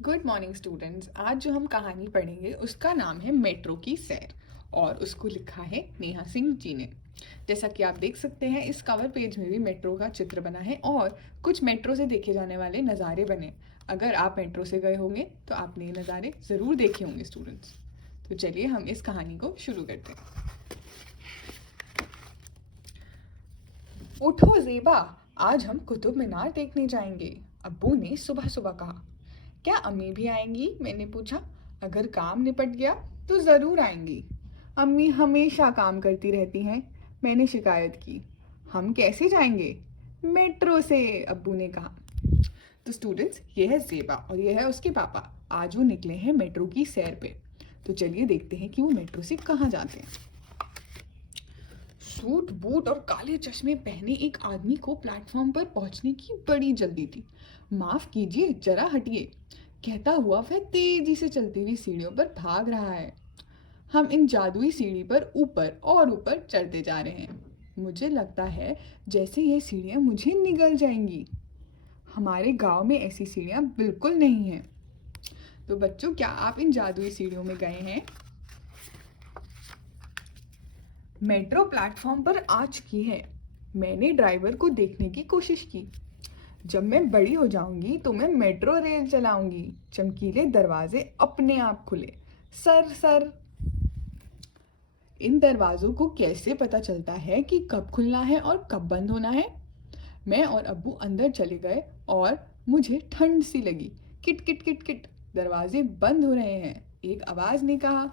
Good morning students. आज जो हम कहानी पढ़ेंगे उसका नाम है मेट्रो की सैर और उसको लिखा है नेहा सिंह जी ने। जैसा कि आप देख सकते हैं इस कवर पेज में भी मेट्रो का चित्र बना है और कुछ मेट्रो से देखे जाने वाले नज़ारे बने। अगर आप मेट्रो से गए होंगे तो आपने ये नज़ारे ज़रूर देखे होंगे स्टूडेंट्स। तो चलिए हम इस कहानी को शुरू करते हैं। उठो ज़ेबा, आज हम कुतुब मीनार देखने जाएंगे, अब्बू ने सुबह सुबह कहा। क्या अम्मी भी आएंगी? मैंने पूछा। अगर काम निपट गया तो ज़रूर आएंगी। अम्मी हमेशा काम करती रहती हैं, मैंने शिकायत की। हम कैसे जाएंगे? मेट्रो से, अब्बू ने कहा। तो स्टूडेंट्स, ये है ज़ेबा और ये है उसके पापा। आज वो निकले हैं मेट्रो की सैर पे। तो चलिए देखते हैं कि वो मेट्रो से कहाँ जाते हैं। सूट बूट और काले चश्मे पहने एक आदमी को प्लेटफॉर्म पर पहुंचने की बड़ी जल्दी थी। माफ कीजिए, जरा हटिए, कहता हुआ वह तेजी से चलती हुई सीढ़ियों पर भाग रहा है। हम इन जादुई सीढ़ी पर ऊपर और ऊपर चढ़ते जा रहे हैं। मुझे लगता है जैसे ये सीढ़ियाँ मुझे निगल जाएंगी। हमारे गांव में ऐसी सीढ़ियाँ बिल्कुल नहीं हैं। तो बच्चों, क्या आप इन जादुई सीढ़ियों में गए हैं? मेट्रो प्लेटफॉर्म पर आ चुकी है। मैंने ड्राइवर को देखने की कोशिश की। जब मैं बड़ी हो जाऊंगी तो मैं मेट्रो रेल चलाऊंगी। चमकीले दरवाजे अपने आप खुले। Sir sir. इन दरवाजों को कैसे पता चलता है कि कब खुलना है और कब बंद होना है? मैं और अब्बू अंदर चले गए और मुझे ठंड सी लगी। किट किट किट किट, दरवाजे बंद हो रहे हैं, एक आवाज ने कहा।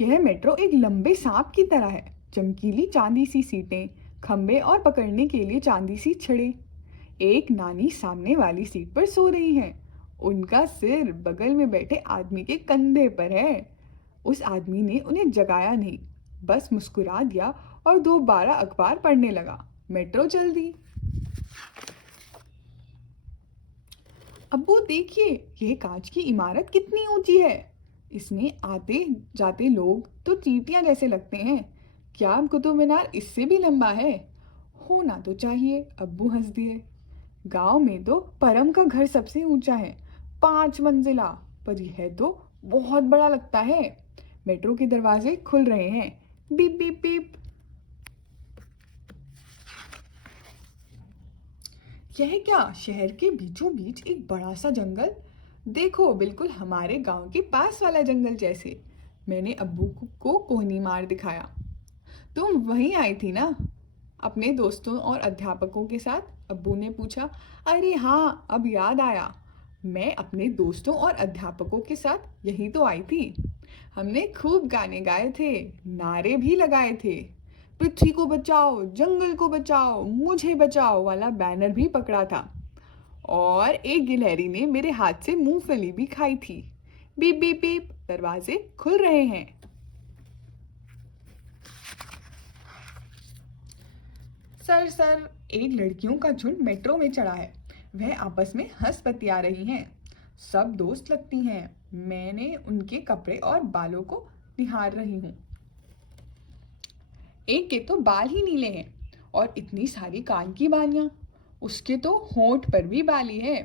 यह मेट्रो एक लंबे सांप की तरह है। चमकीली चांदी सी सीटें, खंबे और पकड़ने के लिए चांदी सी छड़ें। एक नानी सामने वाली सीट पर सो रही हैं। उनका सिर बगल में बैठे आदमी के कंधे पर है। उस आदमी ने उन्हें जगाया नहीं, बस मुस्कुरा दिया और दोबारा अखबार पढ़ने लगा। मेट्रो चल दी। अब्बू देखिए, यह कांच की इमारत कितनी ऊंची है। इसमें आते जाते लोग तो चींटियां जैसे लगते हैं। क्या कुतुब मीनार इससे भी लंबा है? होना तो चाहिए, अब्बू हंस दिए। गांव में तो परम का घर सबसे ऊंचा है, 5 मंजिला, पर यह तो बहुत बड़ा लगता है। मेट्रो के दरवाजे खुल रहे हैं। Beep beep beep. यह क्या, शहर के बीचों बीच एक बड़ा सा जंगल? देखो, बिल्कुल हमारे गांव के पास वाला जंगल जैसे। मैंने अब्बू को कोहनी मार दिखाया। तुम वहीं आई थी ना, अपने दोस्तों और अध्यापकों के साथ? अब्बू ने पूछा। अरे हाँ, अब याद आया। मैं अपने दोस्तों और अध्यापकों के साथ यही तो आई थी। हमने खूब गाने गाए थे, नारे भी लगाए थे। पृथ्वी को बचाओ, जंगल को बचाओ, मुझे बचाओ वाला बैनर भी पकड़ा था। और एक गिलहरी ने मेरे हाथ से मूंगफली भी खाई थी। बीप बीप बीप, दरवाजे खुल रहे हैं। सर सर, एक लड़कियों का झुंड मेट्रो में चढ़ा है। वह आपस में हंस बतिया रही हैं। सब दोस्त लगती हैं। मैंने उनके कपड़े और बालों को निहार रही हूँ। एक के तो बाल ही नीले हैं और इतनी सारी कान की बालियां। उसके तो होंठ पर भी बाली है।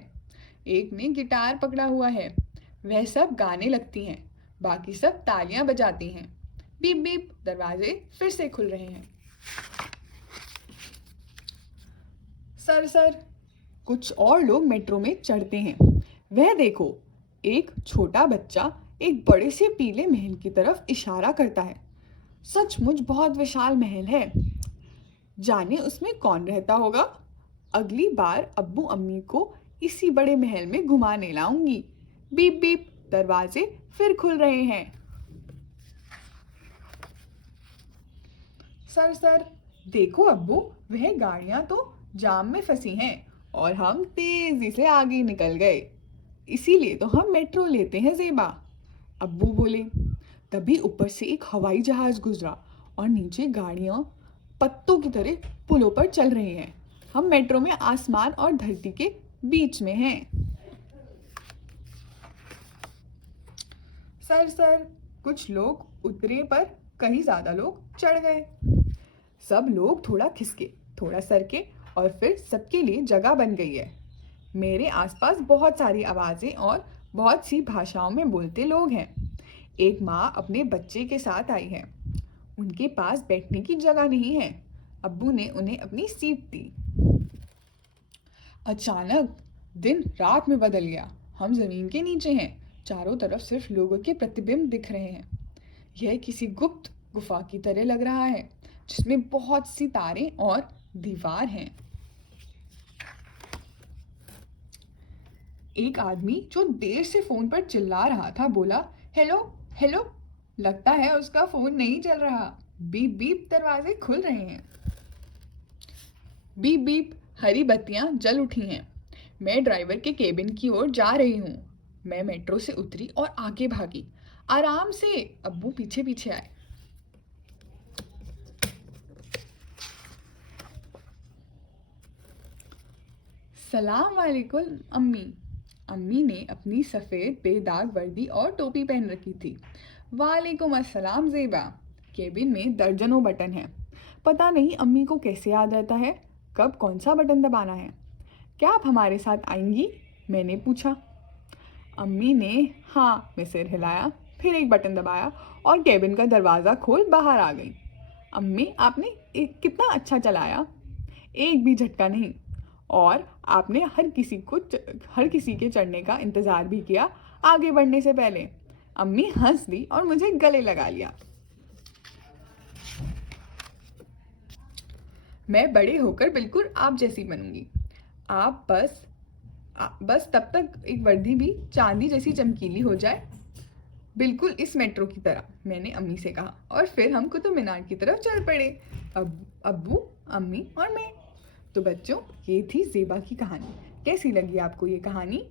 एक ने गिटार पकड़ा हुआ है। वह सब गाने लगती हैं, बाकी सब तालियां बजाती हैं। बीप बीप, दरवाजे फिर से खुल रहे हैं। सर सर, कुछ और लोग मेट्रो में चढ़ते हैं। वह देखो, एक छोटा बच्चा एक बड़े से पीले महल की तरफ इशारा करता है। सचमुच बहुत विशाल महल है। जाने उसमें कौन रहता होगा। अगली बार अब्बू अम्मी को इसी बड़े महल में घुमाने लाऊंगी। बीप बीप, दरवाजे फिर खुल रहे हैं। सर सर, देखो अब्बू, वह गाड़ियां तो जाम में फंसी हैं और हम तेजी से आगे निकल गए। इसीलिए तो हम मेट्रो लेते हैं ज़ेबा, अब्बू बोले। तभी ऊपर से एक हवाई जहाज गुजरा और नीचे गाड़ियां पत्तों की तरह पुलों पर चल रही हैं। हम मेट्रो में आसमान और धरती के बीच में हैं। सर सर, कुछ लोग उतरे पर कहीं ज्यादा लोग चढ़ गए। सब लोग थोड़ा खिसके, थोड़ा सरके और फिर सबके लिए जगह बन गई है। मेरे आसपास बहुत सारी आवाज़ें और बहुत सी भाषाओं में बोलते लोग हैं। एक माँ अपने बच्चे के साथ आई है। उनके पास बैठने की जगह नहीं है। अब्बू ने उन्हें अपनी सीट दी। अचानक दिन रात में बदल गया। हम जमीन के नीचे हैं। चारों तरफ सिर्फ लोगों के प्रतिबिंब दिख रहे हैं। यह किसी गुप्त गुफा की तरह लग रहा है, जिसमें बहुत सी तारें और दीवार हैं। एक आदमी जो देर से फोन पर चिल्ला रहा था बोला, हेलो हेलो। लगता है उसका फोन नहीं चल रहा। बीप बीप दरवाजे खुल रहे हैं। बीप बीप हरी बत्तियां जल उठी हैं। मैं ड्राइवर के केबिन की ओर जा रही हूँ। मैं मेट्रो से उतरी और आगे भागी। आराम से। अब्बू पीछे पीछे आए। सलाम वालेकुम अम्मी। अम्मी ने अपनी सफ़ेद बेदाग वर्दी और टोपी पहन रखी थी। वालेकुम अस्सलाम ज़ेबा। केबिन में दर्जनों बटन हैं। पता नहीं अम्मी को कैसे याद रहता है कब कौन सा बटन दबाना है। क्या आप हमारे साथ आएंगी? मैंने पूछा। अम्मी ने हाँ में सिर हिलाया, फिर एक बटन दबाया और केबिन का दरवाज़ा खोल बाहर आ गई। अम्मी आपने कितना अच्छा चलाया, एक भी झटका नहीं। और आपने हर किसी के चढ़ने का इंतज़ार भी किया आगे बढ़ने से पहले। अम्मी हंस दी और मुझे गले लगा लिया। मैं बड़े होकर बिल्कुल आप जैसी बनूंगी। आप बस तब तक एक वर्दी भी चांदी जैसी चमकीली हो जाए, बिल्कुल इस मेट्रो की तरह, मैंने अम्मी से कहा। और फिर हम कुतुब मीनार की तरफ चल पड़े, अब्बू, अम्मी और मैं। तो बच्चों, ये थी ज़ेबा की कहानी। कैसी लगी आपको ये कहानी?